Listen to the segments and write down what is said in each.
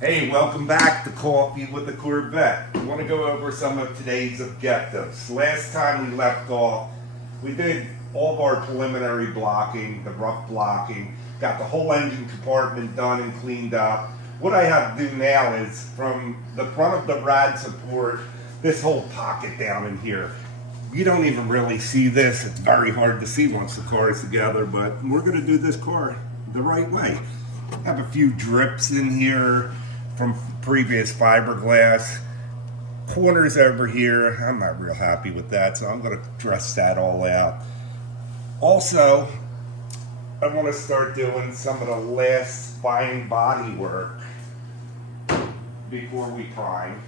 Hey, welcome back to Coffee with the Corvette. We want to go over some of today's objectives. Last time we left off, we did all of our preliminary blocking, the rough blocking, got the whole engine compartment done and cleaned up. What I have to do now is from the front of the rad support, this whole pocket down in here. You don't even really see this. It's very hard to see once the car is together, but we're going to do this car the right way. Have a few drips in here from previous fiberglass. Corners over here, I'm not real happy with that, so I'm going to dress that all out. Also, I want to start doing some of the last fine body work before we prime.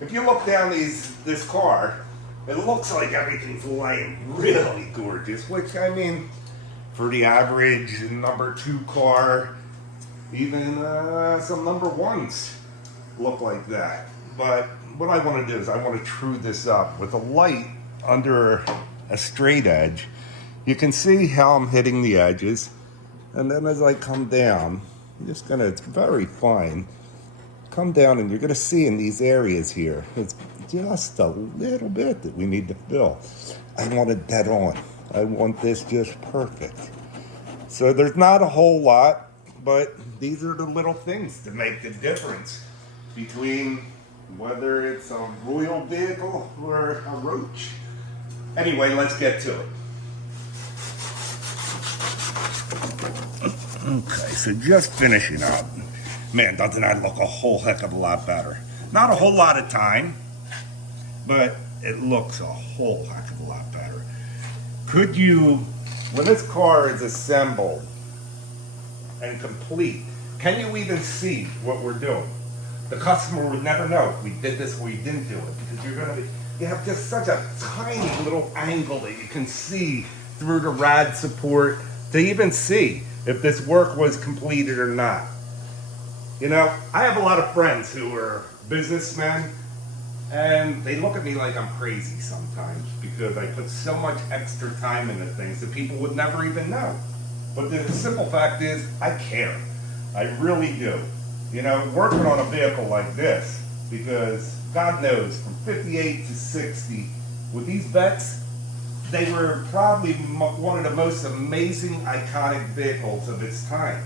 If you look down this car, it looks like everything's laying really gorgeous, which I mean, for the average number 2 car, even some number 1s look like that. But what I want to do is I want to true this up with a light under a straight edge. You can see how I'm hitting the edges, and then as I come down, I'm just gonna, it's very fine, come down and you're gonna see in these areas here, it's just a little bit that we need to fill. I want it dead on. I want this just perfect. So there's not a whole lot, but these are the little things that make the difference between whether it's a royal vehicle or a roach. Anyway, let's get to it. Okay, so just finishing up. Man, doesn't that look a whole heck of a lot better? Not a whole lot of time, but it looks a whole heck of a lot better. Could you, when this car is assembled and complete, can you even see what we're doing? The customer would never know if we did this or we didn't do it, because you have just such a tiny little angle that you can see through the rad support to even see if this work was completed or not. You know, I have a lot of friends who are businessmen, and they look at me like I'm crazy sometimes because I put so much extra time into things that people would never even know. But the simple fact is, I care. I really do. You know, working on a vehicle like this, because God knows, from 58 to 60, with these Vettes, they were probably one of the most amazing, iconic vehicles of its time.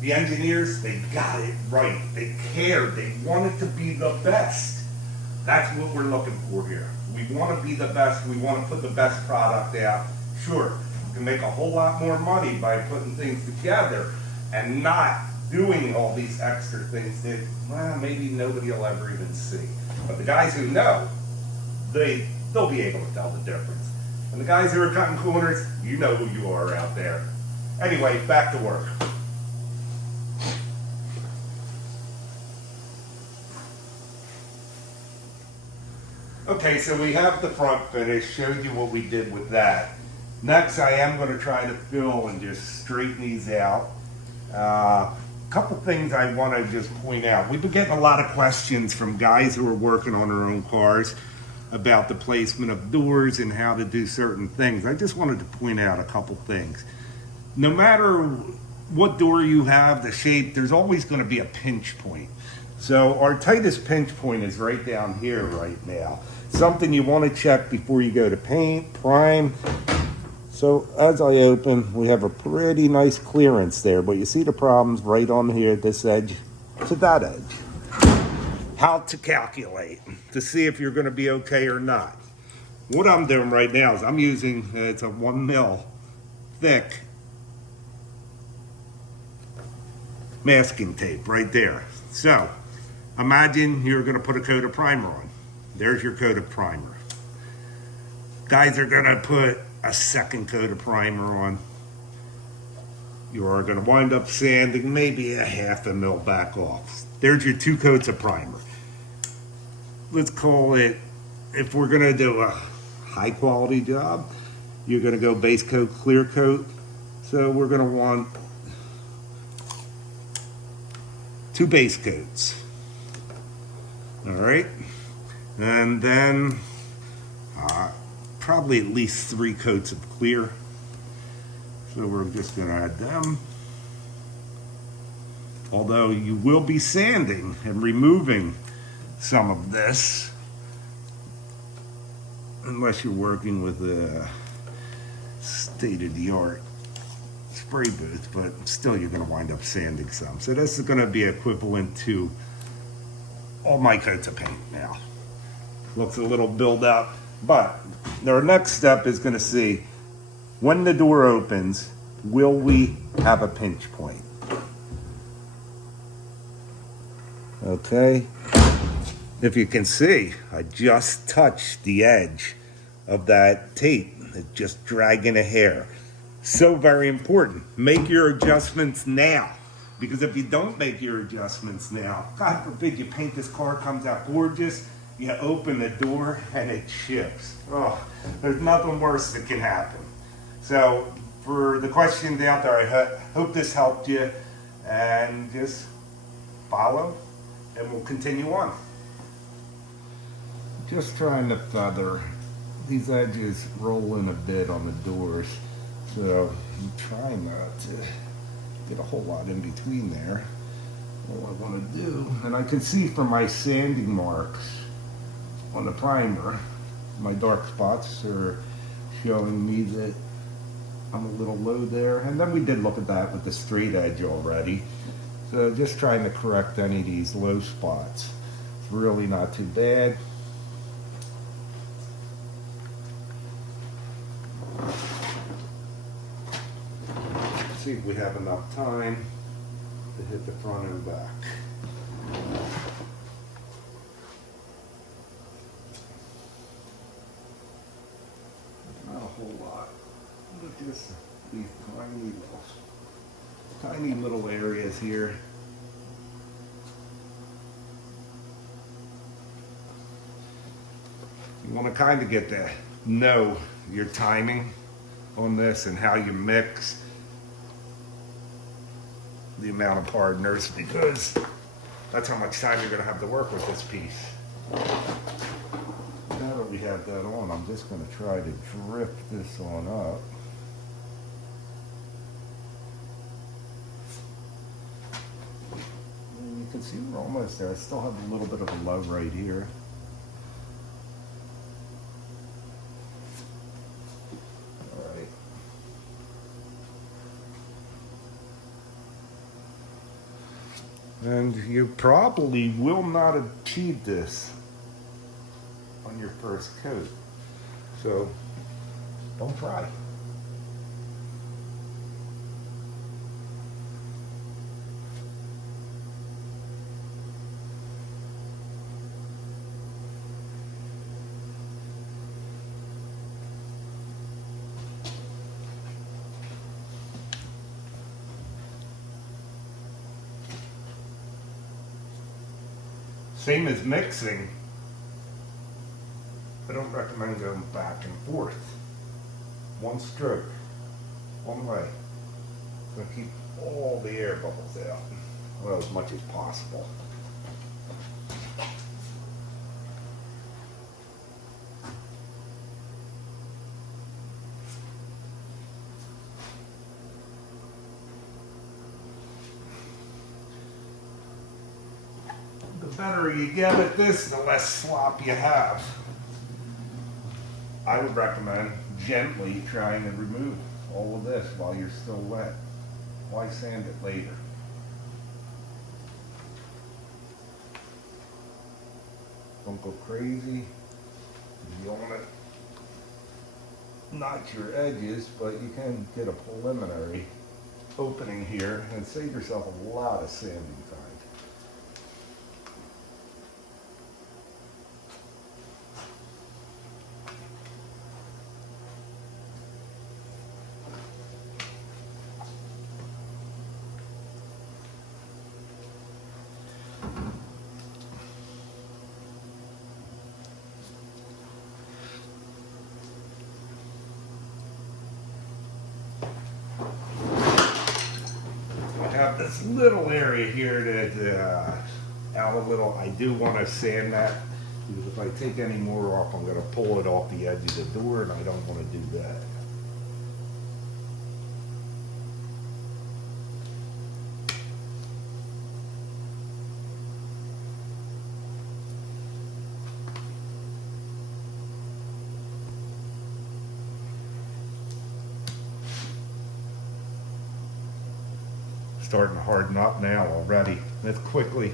The engineers, they got it right. They cared. They wanted to be the best. That's what we're looking for here. We want to be the best. We want to put the best product out. Sure, you can make a whole lot more money by putting things together and not doing all these extra things that, well, maybe nobody will ever even see. But the guys who know, they'll be able to tell the difference. And the guys who are cutting corners, you know who you are out there. Anyway, back to work. Okay, so we have the front finish, showed you what we did with that. Next, I am going to try to fill and just straighten these out. Couple things I want to just point out. We've been getting a lot of questions from guys who are working on their own cars about the placement of doors and how to do certain things. I just wanted to point out a couple things. No matter what door you have, the shape, there's always going to be a pinch point. So our tightest pinch point is right down here right now. Something you want to check before you go to paint, prime. So as I open, we have a pretty nice clearance there, but you see the problems right on here, this edge to that edge. How to calculate to see if you're going to be okay or not. What I'm doing right now is I'm using, it's a 1 mil thick masking tape right there. So imagine you're going to put a coat of primer on. There's your coat of primer. Guys are going to put a second coat of primer on. You are going to wind up sanding maybe a 1/2 mil back off. There's your 2 coats of primer. Let's call it, if we're going to do a high quality job, you're going to go base coat, clear coat. So we're going to want 2 base coats. All right. And then probably at least 3 coats of clear. So we're just going to add them. although you will be sanding and removing some of this, unless you're working with a state-of-the-art spray booth, but still you're going to wind up sanding some. So this is going to be equivalent to all my coats of paint now. Looks a little built up, but our next step is going to see when the door opens, will we have a pinch point? Okay, if you can see, I just touched the edge of that tape. It's just dragging a hair. So very important. Make your adjustments now. Because if you don't make your adjustments now, God forbid you paint this car, comes out gorgeous, you open the door and it chips. Oh, there's nothing worse that can happen. So for the questions out there, I hope this helped you, and just follow and we'll continue on. Just trying to feather these edges, roll in a bit on the doors, so I'm trying not to get a whole lot in between there. All I want to do, and I can see from my sanding marks on the primer, my dark spots are showing me that I'm a little low there, and then we did look at that with the straight edge already. So just trying to correct any of these low spots. It's really not too bad. See if we have enough time to hit the front and back. Not a whole lot, but just these tiny little areas here. You want to kind of get to know your timing on this and how you mix the amount of partners, because that's how much time you're going to have to work with this piece. Now that we have that on, I'm just going to try to drift this on up. And you can see we're almost there. I still have a little bit of a low right here. And you probably will not achieve this on your first coat. So don't try. Same as mixing, I don't recommend going back and forth. One stroke, one way. So keep all the air bubbles out, well, as much as possible. The better you get at this, the less slop you have. I would recommend gently trying to remove all of this while you're still wet. Why sand it later? Don't go crazy. You want to notch your edges, but you can get a preliminary opening here and save yourself a lot of sanding time. Have this little area here that out a little. I do want to sand that, because if I take any more off, I'm going to pull it off the edge of the door, and I don't want to do that. starting to harden up now already. Let's quickly.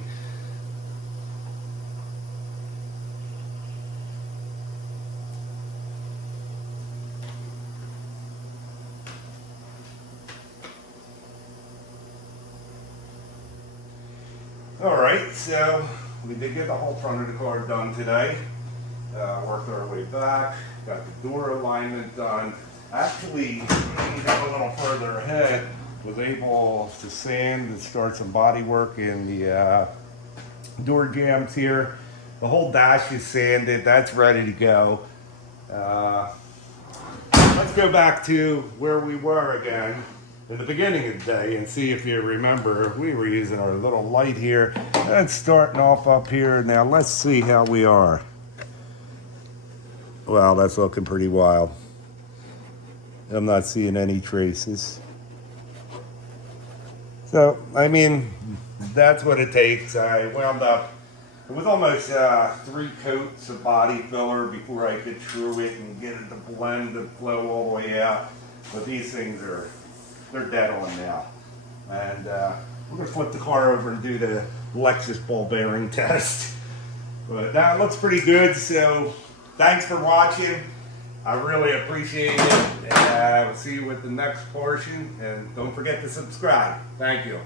All right, so we did get the whole front of the car done today. Worked our way back, got the door alignment done. Actually, we got a little further ahead, was able to sand and start some body work in the door jambs here. The whole dash is sanded, that's ready to go. Let's go back to where we were again in the beginning of the day and see if you remember. We were using our little light here. That's starting off up here. Now let's see how we are. Wow, that's looking pretty wild. I'm not seeing any traces. So, I mean, that's what it takes. I wound up, it was almost 3 coats of body filler before I could true it and get it to blend and flow all the way out. But these things are, they're dead on now. And we're gonna flip the car over and do the Lexus ball bearing test. But that looks pretty good, so thanks for watching. I really appreciate it. We'll see you with the next portion, and don't forget to subscribe. Thank you.